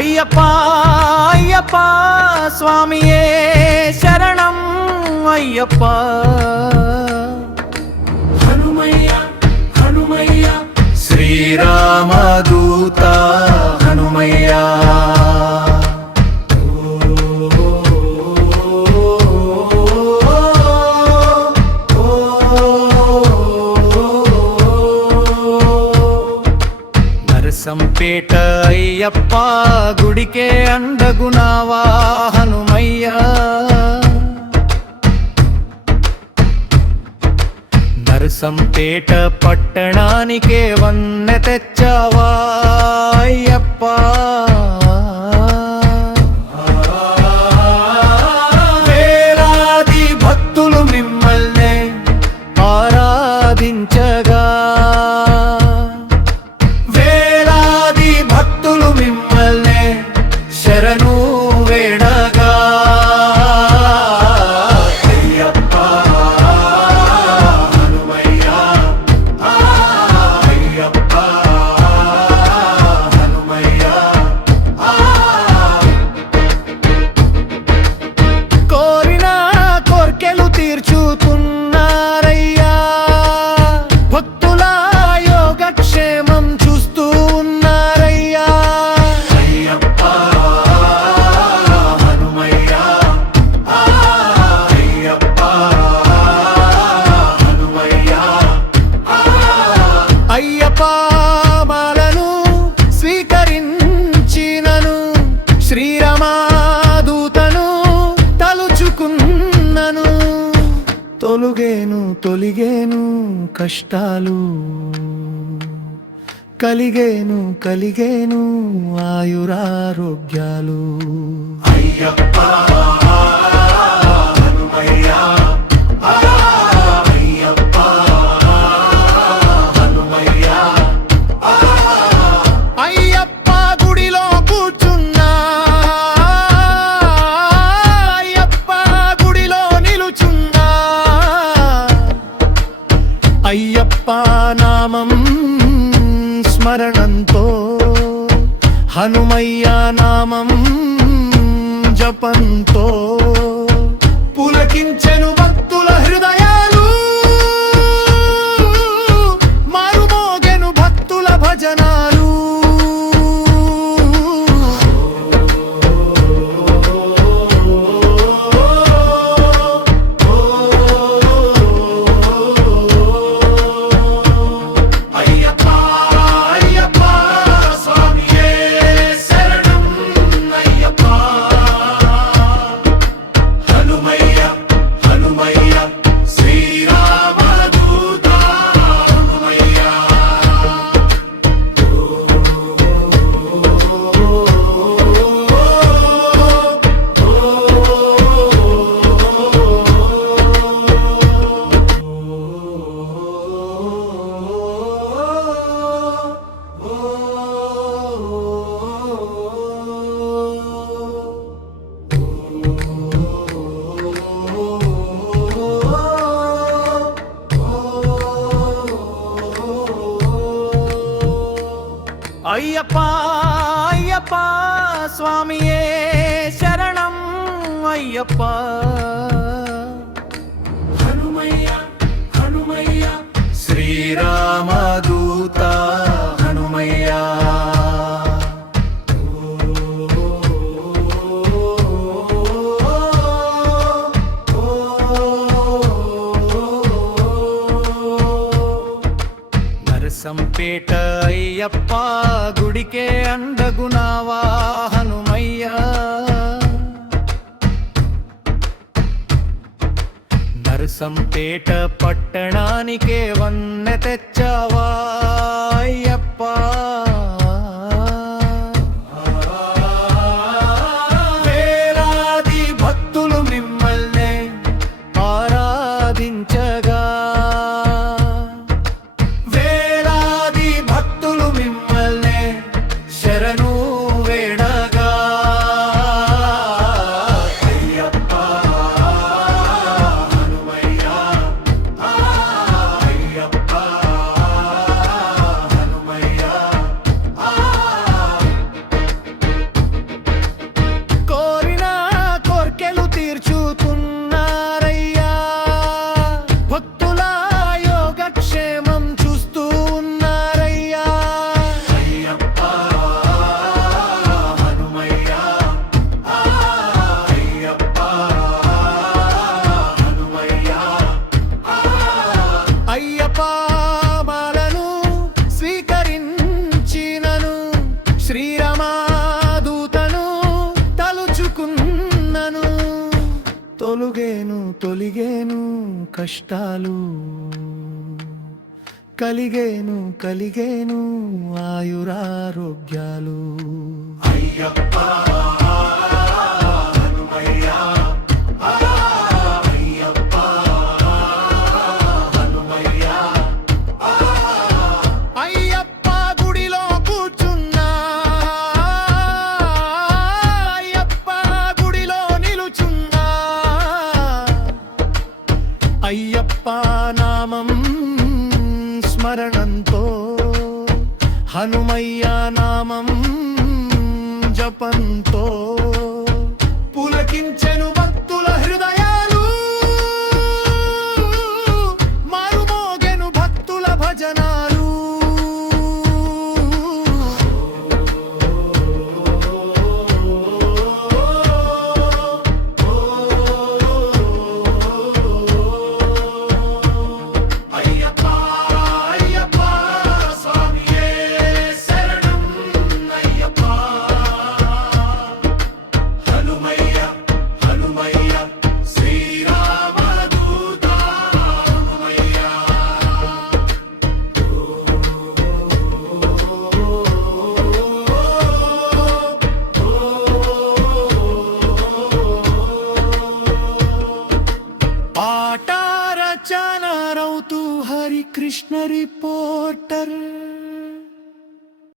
అయ్యప్ప అయ్యప్ప స్వామియే శరణం అయ్యప్ప హనుమయ్య హనుమయ్య శ్రీరామదూత హనుమయ్య పేట అయ్యప్ప గుడికే అండగునావా హనుమయ్యా. నరసంపేట పట్టణానికే వన్నె తెచ్చావా అయ్యప్ప. తొలుగేను తొలిగేను కష్టాలు. కలిగేను కలిగేను ఆయురారోగ్యాలు. అయ్యప్ప హనుమయ్య నామం జపంతో పులకించ అయ్యప్ప అయ్యప్ప స్వామియే శరణం అయ్యప్ప సంపేట అయ్యప్ప గుడికే అండగునావా హనుమయ్యా. నరసంపేట పట్టణానికే వన్నె తెచ్చావా అయ్యప్ప. తొలుగేను తొలిగేను కష్టాలు. కలిగేను కలిగేను ఆయురారోగ్యాలు. అయ్యప్ప హనుమయ్య